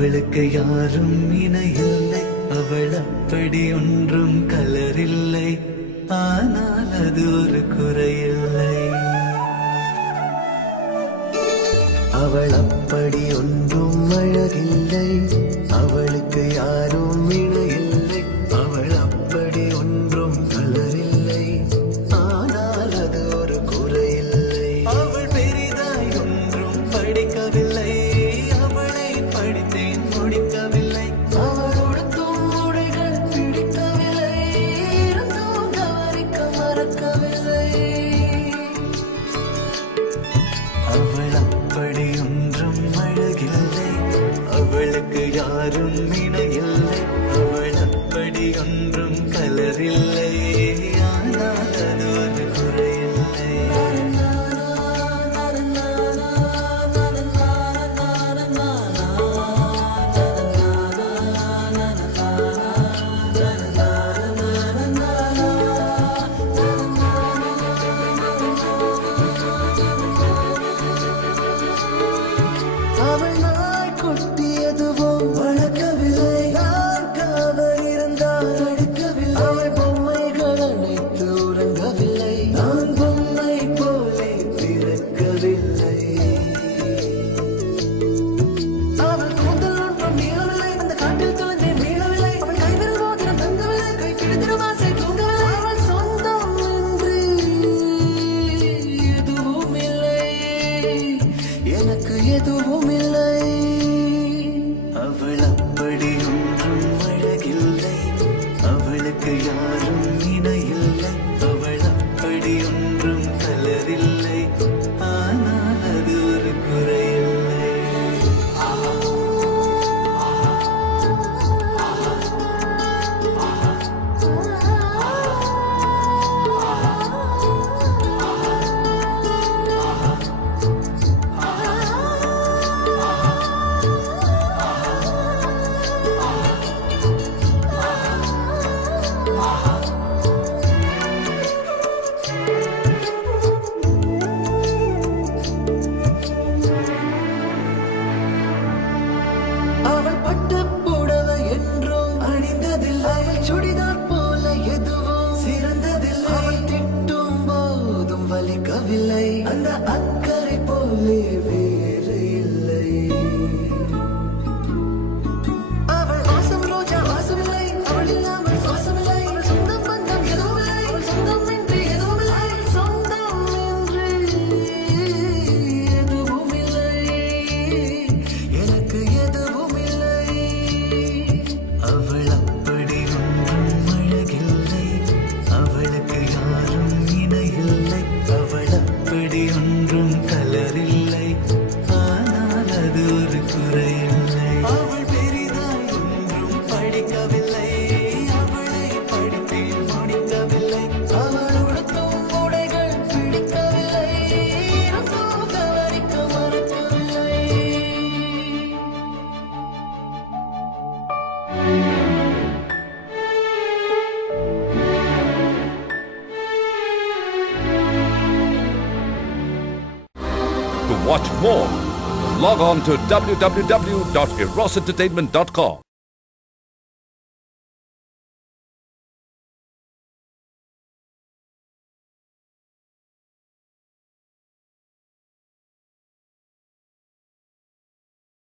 அவளுக்கு யாரும் இணையில்லை, அவள் அப்படி ஒன்றும் கலரில்லை, ஆனால் அது ஒரு குறையில்லை. அவள் அப்படி ஒன்றும் அழகில்லை, அவளுக்கு யாரும் இணையில்லை, அவள் அப்படி ஒன்றும் கலரில்லை, ஆனால் அது ஒரு குறையில்லை. அவள் பெரிதாய் ஒன்றும் படிக்கவில்லை, அவளை படித்தேன் முடிக்கவில்லை. அவள் உடுத்தும் உடைகள் பிடிக்கவில்லை, இருந்தும் கவனிக்க மறக்கவில்லை. அவள் அப்படி ஒன்றும் அழகில்லை, அவளுக்கு யாரும் இணையில்லை, அவள் அப்படி ஒன்றும் கலரில்லை, ஆனால் அது ஒரு குறையில்லை. அவள் நாய் கொட்டியதுவும் வளர்க்கவில்லை, நான் காவல் இருந்தால் அடிக்கவில்லை. அவள் பொம்மைகள் அனைத்து உறங்கவில்லை, நான் பொம்மை போலே பிறக்கவில்லை. அவள் கூந்தல் ஒன்றும் நீளவில்லை, அந்த காட்டில் துவந்தே மீளவில்லை. அவள் கைவிரல் மோதிரம் தங்கவில்லை, கை பிடித்திடும் ஆசை தூங்கவில்லை. அவள் சொந்தம் என்று எதுவும் இல்லை, எனக்கு எதுவும் இல்லை. அவள் அப்படி ஒன்றும் அழகில்லை, அவளுக்கு யாரும் இணையில்லை, அவள் அப்படி ஒன்றும் கலரில்லை, ஆனால் அது ஒரு குறையில்லை. அவள் பட்டு புடவை என்றும் அணிந்ததில்லை, அவள் சுடிதார் போல எதுவும் சிறந்ததில்லை. அவள் திட்டும் போதும் வலிக்கவில்லை, அந்த அக்கறை போலே வேறு இல்லை. அவள் வாசம் ரோஜா வாசமில்லை, அவள் இல்லாமல் சுவாசமில்லை. அவள் சொந்தம் பந்தம் எதுவும் இல்லை, அவள் சொந்தம் இன்றி எதுவும் இல்லை, அவள் சொந்தம் என்று எதுவும் இல்லை, எனக்கு எதுவும் இல்லை. அவள் அப்படி ஒன்றும் அழகில்லை, அவளுக்கு யாரும் இணையில்லை, அவள் அப்படி ஒன்றும் கலரில்லை, ஆனால் அது ஒரு குறையில்லை. அவள் பெரிதாய் ஒன்றும் படிக்கவில்லை, அவளை படித்தேன் முடிக்கவில்லை. அவள் உடுத்தும் உடைகள் பிடிக்கவில்லை, இருந்தும் கவனிக்க மறக்கவில்லை. To watch more, log on to www.erosentertainment.com.